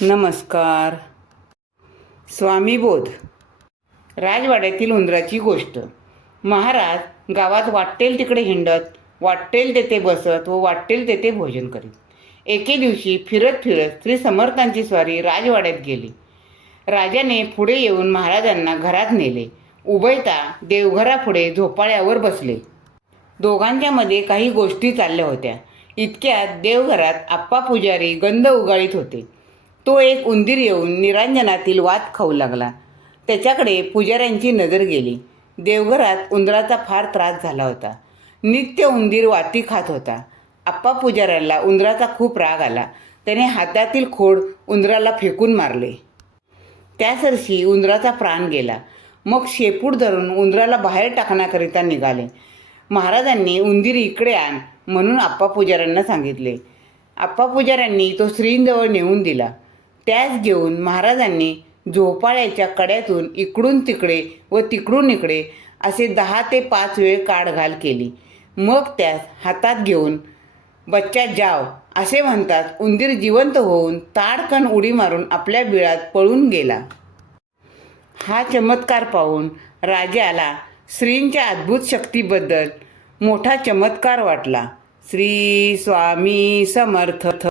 नमस्कार. स्वामीबोध. राजवाड्यातील उंदराची गोष्ट. महाराज गावात वाटेल तिकडे हिंडत, वाटेल तेथे बसत व वाटेल तेथे भोजन करीत. एके दिवशी फिरत फिरत श्री समर्थांची स्वारी राजवाड्यात गेली. राजाने पुढे येऊन महाराजांना घरात नेले. उभयता देवघरापुढे झोपाळ्यावर बसले. दोघांच्या मध्ये काही गोष्टी चालल्या होत्या. इतक्यात देवघरात आप्पा पुजारी गंध उगाळीत होते. तो एक उंदीर येऊन निरांजनातील वात खाऊ लागला. त्याच्याकडे पुजाऱ्यांची नजर गेली. देवघरात उंदराचा फार त्रास झाला होता. नित्य उंदीर वाती खात होता. आप्पा पुजाऱ्याला उंदराचा खूप राग आला. त्याने हातातील खोड उंदराला फेकून मारले. त्यासरशी उंदराचा प्राण गेला. मग शेपूट धरून उंदराला बाहेर टाकण्याकरिता निघाले. महाराजांनी उंदीर इकडे आण म्हणून आप्पा पुजाऱ्यांना सांगितले. आप्पा पुजाऱ्यांनी तो श्रींजवळ नेऊन दिला. त्यास घेऊन महाराजांनी झोपाळ्याच्या कड्यातून इकडून तिकडे व तिकडून इकडे असे 10 ते 5 वेळ काढघाल केली. मग त्यास हातात घेऊन बच्चा जाव असे म्हणतात उंदीर जिवंत होऊन ताडकन उडी मारून आपल्या बिळात पळून गेला. हा चमत्कार पाहून राजाला श्रींच्या अद्भुत शक्तीबद्दल मोठा चमत्कार वाटला. श्री स्वामी समर्थ.